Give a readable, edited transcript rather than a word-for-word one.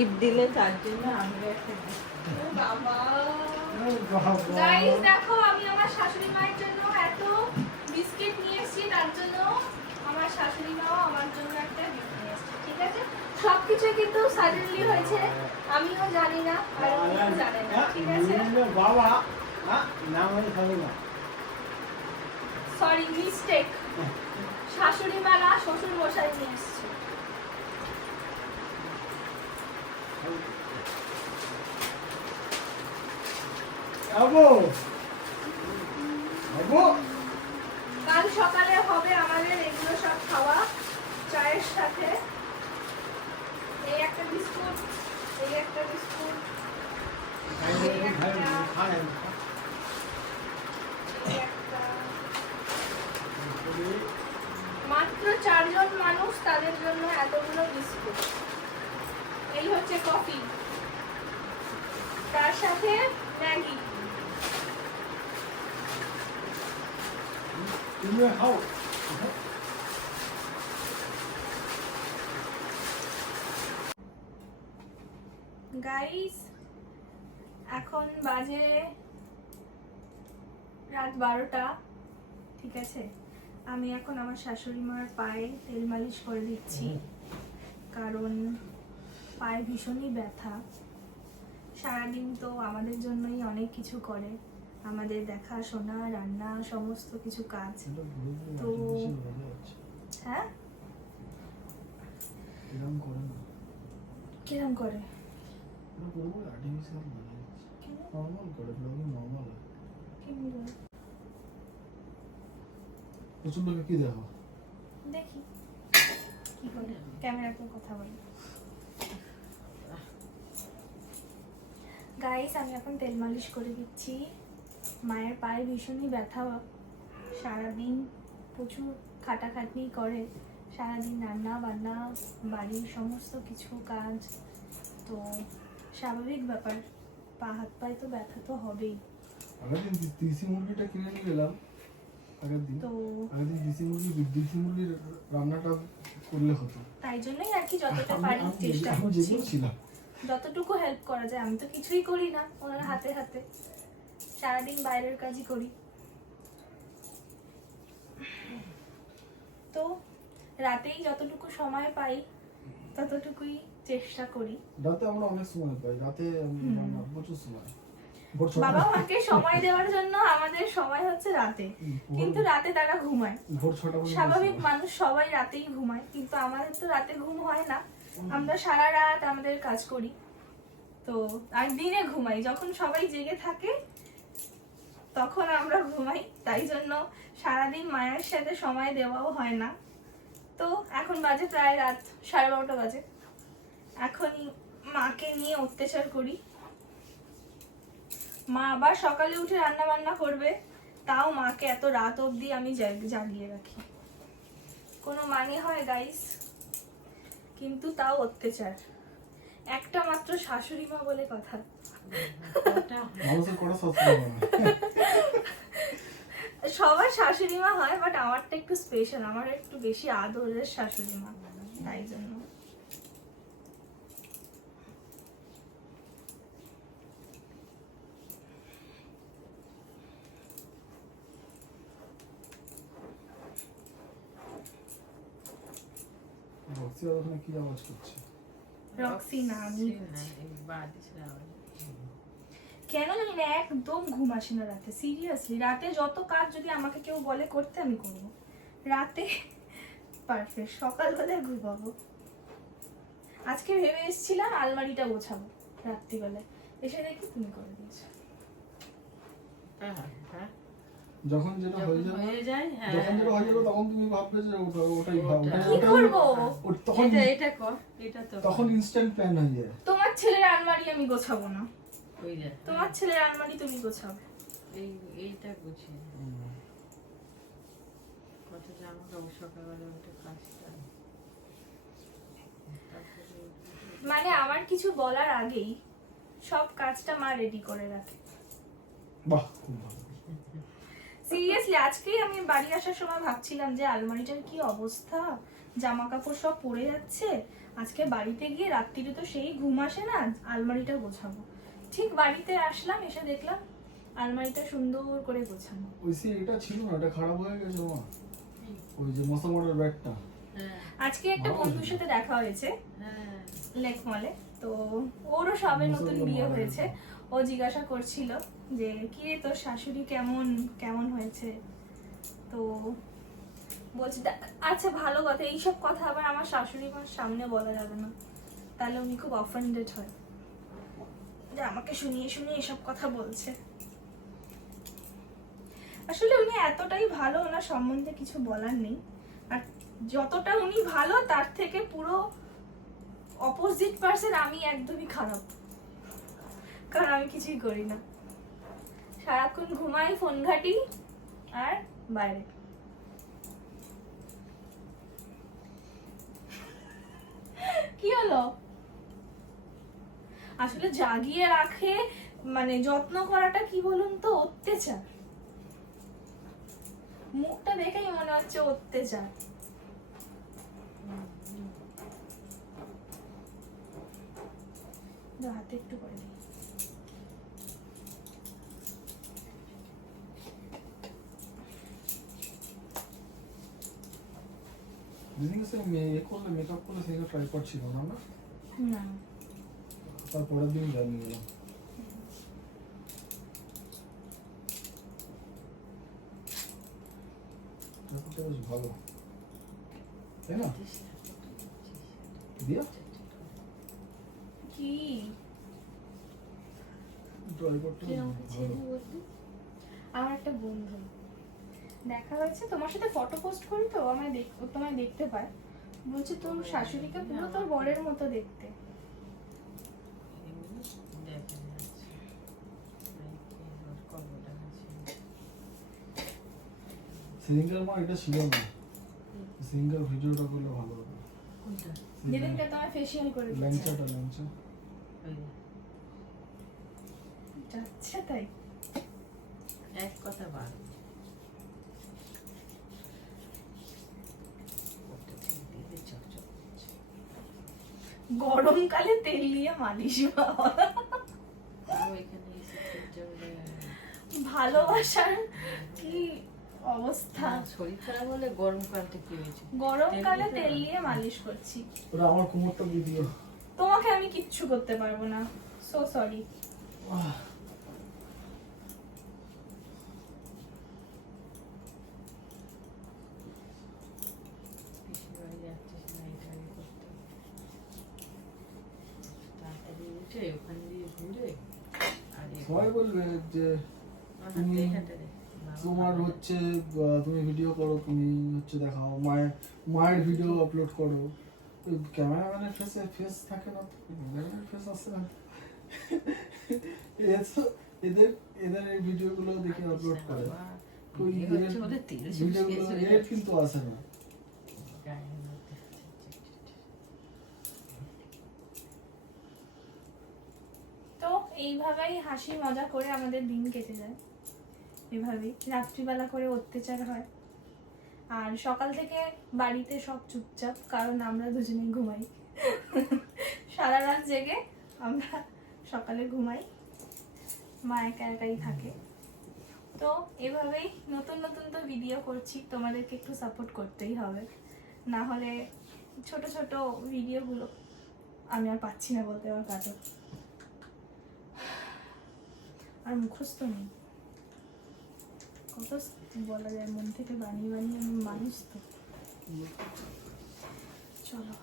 Gift দিলে তার জন্য আমি একটা বাবা গাইস দেখো আমি আমার শাশুড়ি মায়ের জন্য এত বিস্কিট নিয়ে এসেছি, তার জন্য আমার শাশুড়ি মাও আমার জন্য একটা গিফট নিয়ে এসেছে। ঠিক আছে, সবকিছু কিন্তু সাডেনলি হয়েছে, আমিও জানি না আর কেউ জানে না। ঠিক আছে, বাবা নাম আমি খাবো না। সরি মিস্টেক, শাশুড়ি মা না শ্বশুর মশাই নিয়ে এসেছে। আবু আবু কাল সকালে হবে আমাদের এগুলো সব খাওয়া চায়ের সাথে। এই একটা বিস্কুট, এই একটা বিস্কুট, এই একটা। মাত্র 4 জন মানুষ, তাদের জন্য এতগুলো বিস্কুট। এই হচ্ছে কফি, তার সাথে ম্যাগি। তুমি খাও। গাইস এখন বাজে রাত 12টা। ঠিক আছে, আমি এখন আমার শাশুড়ি মার পায়ে তেল মালিশ করে দিচ্ছি, কারণ পায়ে ভীষণই ব্যথা। সারাদিন তো আমাদের জন্যই অনেক কিছু করে, আমাদের দেখাশোনা, রান্না, সমস্ত কিছু কাজ। তো হ্যাঁ, এরকম করে না, কিরম করে? আর্টিফিশিয়াল না, নর্মাল করে, ব্লগিং নর্মাল হয়। কেমন করে? প্রচুরকে কি দেখো? দেখি কি করে ক্যামেরাতে কথা বলি। গাইস আমি এখন তেল মালিশ করে দিচ্ছি। মায়ের পায়ে ভীষণই ব্যথা, সারাদিন প্রচুর খাটাখাটনি করে, সারাদিন রান্না বান্না, বাড়ির সমস্ত কিছু কাজ, তো স্বাভাবিক ব্যাপার, পা হাত পায়ে তো ব্যথা তো হবেই। আগের দিন দেশি মুরগিটা কিনে নিয়ে গেলাম, আগের দিন দেশি মুরগির রান্নাটা করলে হতো। তাই জন্যই আর কি যতটা পারি চেষ্টা করছি, যতটুকু হেল্প করা যায়। আমি তো কিছুই করি না, ওনার হাতে হাতে সারাদিন বাইরের কাজই করি। তো রাতেই যতটুকু সময় পাই ততটুকুই চেষ্টা করি। রাতে আমরা অনেক সময় পাই, রাতে প্রচুর সময়। বাবা মাকে সময় দেওয়ার জন্য আমাদের সময় হচ্ছে রাতে, কিন্তু রাতে তারা ঘুমায়। স্বাভাবিক মানুষ সবাই রাতেই ঘুমায়, কিন্তু আমাদের তো রাতে ঘুম হয় না, আমরা সারা রাত আমাদের কাজ করি। তো আর দিনে ঘুমাই, যখন সবাই জেগে থাকে তখন আমরা ঘুমাই, তাই জন্য সারাদিন মায়ের সাথে সময় দেওয়াও হয় না। তো এখন বাজে প্রায় রাত 12:30 বাজে, এখনই মাকে নিয়ে অত্যাচার করি। মা আবার সকালে উঠে রান্না বান্না করবে, তাও মাকে এত রাত অবধি আমি জাগিয়ে রাখি। কোনো মানে হয় গাইস? কিন্তু তাও অত্যাচার। একটা মাত্র শাশুড়ি মা বলে কথা। সবার শাশুড়ি মা হয়, বাট আমারটা একটু স্পেশাল, আমার একটু বেশি আদরের শাশুড়ি মা, তাই জন্য। কি আওয়াজ করছে? রক্সি না, আমি কেন জানি না একদম ঘুম আসে না রাতে, সিরিয়াসলি। রাতে যত কাজ যদি আমাকে কেউ বলে করতে, আমি করবো। রাতে পারফেক্ট, সকালবেলায় ঘুমাবো। আজকে ভেবে এসেছিলাম আলমারিটা গোছাবো রাত্রিবেলায়, এসে দেখি তুমি করে দিয়েছো। যখন যেটা হয়ে যায় তখন তুমি ভাববে যে ওটাই কি করব, তখন এটা কর, এটা তো তখন ইনস্ট্যান্ট প্ল্যান হয়ে যায়। তোমার ছেলের আলমারি আমি গোছাবো না, তোমার ছেলের আলমারি তুমি গোছাবে। এইটা গুছিয়ে কত জামা কাপড় সকালবেলা উঠে কাজটা, মানে আমার কিছু বলার আগেই সব কাজটা মা রেডি করে রাখে। বাহ, খুব ভালো। সিরিয়াসলি আজকেই আমি বাড়ি আসার সময় ভাবছিলাম যে আলমারিটার কি অবস্থা, জামা কাপড় সব পড়ে যাচ্ছে, আজকে বাড়িতে গিয়ে রাত্রিরে তো সেই ঘুম আসে না, আলমারিটা গোছাবো। ঠিক বাড়িতে আসলাম, এসে দেখলাম আলমারিটা সুন্দর করে গোছানো। ওই সে এটা ছিল না, এটা খারাপ হয়ে গেছে মা। ওই যে মশামারার ব্যাগটা। হ্যাঁ আজকে একটা বন্ধুর সাথে দেখা হয়েছে হ্যাঁ লেক মলে, তো ওরও সবে নতুন বিয়ে হয়েছে। ও জিজ্ঞাসা করছিল যে কি রে তোর শাশুড়ি কেমন কেমন হয়েছে, তো বলছি আচ্ছা ভালো কথা, এইসব কথা আবার আমার শাশুড়ি মার সামনে বলা যাবে না, তাহলে উনি খুব অফেন্ডেড হয় যে আমাকে শুনিয়ে শুনিয়ে এসব কথা বলছে। আসলে উনি এতটাই ভালো, ওনার সম্বন্ধে কিছু বলার নেই। আর যতটা উনি ভালো তার থেকে পুরো অপোজিট পার্সন আমি একদমই খারাপ, কারণ আমি কিছুই করি না, সারাক্ষণ ঘুমাই, ফোন ঘাঁটি আর বাইরে। কি হলো? আসলে জাগিয়ে রাখে মানে যত্ন করাটা কি বলুন তো অত্যাচার। মুখটা দেখেই মনে হচ্ছে অত্যাচার। হাতে একটু করে দিই। যেদিন সে করলে মেকআপ করলে সেদিন ট্রাইপড ছিল না না, না তারপরের দিন জানিয়ে গেলাম। ব্যাপারটা বেশ ভালো, তাই না? দিয়া কি ট্রাইপডটা তুই আমাকে ছেড়ে বললি? আমার একটা বন্ধু দেখা হয়েছে, তোমার সাথে ফটো পোস্ট করি তো তোমায় দেখতে পায়, বলছে তোর শাশুড়িকে পুরো তোর বরের মতো দেখতে। সিঙ্গার মা এটা ছিল না, সিঙ্গার ভিডিওটা করলে ভালো হবে। যেদিনটা তোমায় ফেসিয়াল করে ল্যাংচাটা ল্যাংচা যাচ্ছে তাই এক কথা বার গরমকালে তেল দিয়ে মালিশ ভালোবাসার কি অবস্থা। শরীর খারাপ হলে গরমকালটা কি হয়েছে, গরমকালে তেল দিয়ে মালিশ করছি। ওরা আমার কোমরটা দিয়ে দিও। তোমাকে আমি কিচ্ছু করতে পারবো না, সো সরি। সবাই বলবে যে তুমি তোমার হচ্ছে তুমি ভিডিও করো, তুমি হচ্ছে দেখাও, মায়ের ভিডিও আপলোড করো। ক্যামেরাম্যানের ফেস থাকে না, ক্যামেরাম্যানের ফেস আসে না। এদের এই ভিডিওগুলো দেখে আপলোড করে, ওই ভিডিওগুলো এর কিন্তু আসে না। তো এইভাবেই হাসি মজা করে আমাদের দিন কেটে যায়, এভাবেই রাত্রিবেলা করে অত্যাচার হয়। আর সকাল থেকে বাড়িতে সব চুপচাপ, কারণ আমরা দুজনে ঘুমাই। সারা রাত জেগে আমরা সকালে ঘুমাই, মা একা একাই থাকে। তো এভাবেই নতুন নতুন তো ভিডিও করছি, তোমাদেরকে একটু সাপোর্ট করতেই হবে, না হলে ছোট ছোট ভিডিওগুলো আমি আর পাচ্ছি না বলতে আমার কাজে। আর মুখস্থ নেই, কত বলা যায়, মন থেকে বানিয়ে বানিয়ে আমি মানুষ তো। চলো।